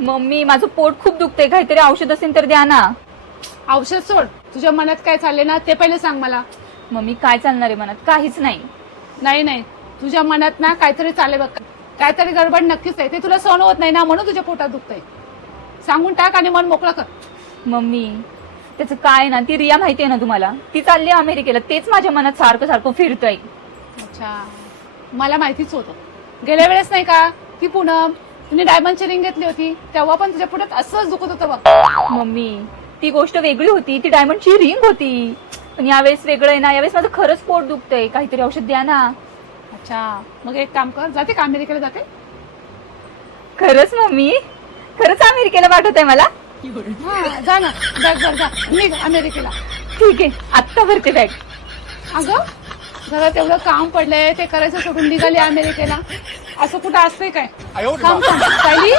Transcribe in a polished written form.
Mummy माझं पोट खूप दुखतंय, काहीतरी औषध असेल तर द्या ना. औषध सोड, तुझ्या मनात काय चालले ना ते पहिले सांग मला. मम्मी काय चालणार आहे मनात? काहीच नाही. नाही नाही, तुझ्या मनात ना काहीतरी चालले बघ, काहीतरी गडबड नक्कीच आहे. ते तुला सहन होत नाही ना, म्हणून तुझ्या पोटात दुखतंय. सांगून टाक आणि मन मोकळं कर. मम्मी त्याचं काय ना, ती रिया माहितीये ना तुम्हाला, ती चालली अमेरिकेला, तेच माझ्या मनात सारखं सारखं फिरतंय. अच्छा, मला माहितीच होतं. गेल्या वेळेस नाही का ती पूनम तिने डायमंडची रिंग घेतली होती, तेव्हा पण तुझ्या पोटात असंच दुखत होतं बघ. मम्मी ती गोष्ट वेगळी होती, ती डायमंडची रिंग होती. पण यावेळेस वेगळं आहे ना, यावेळेस माझं खरंच पोट दुखतंय, काहीतरी औषध द्या ना. अच्छा, मग एक काम कर, जाते का अमेरिकेला जाते? खरंच मम्मी? खरंच अमेरिकेला पाठवत आहे मला? हा, जा ना, बॅग भर, जा निघ अमेरिकेला. ठीक आहे, आत्ता भरते बॅग. अगं घरात एवढं काम पडलंय, ते करायचं सोडून निघाली अमेरिकेला. असं कुठं असतंय काय? थांब थांब, सायली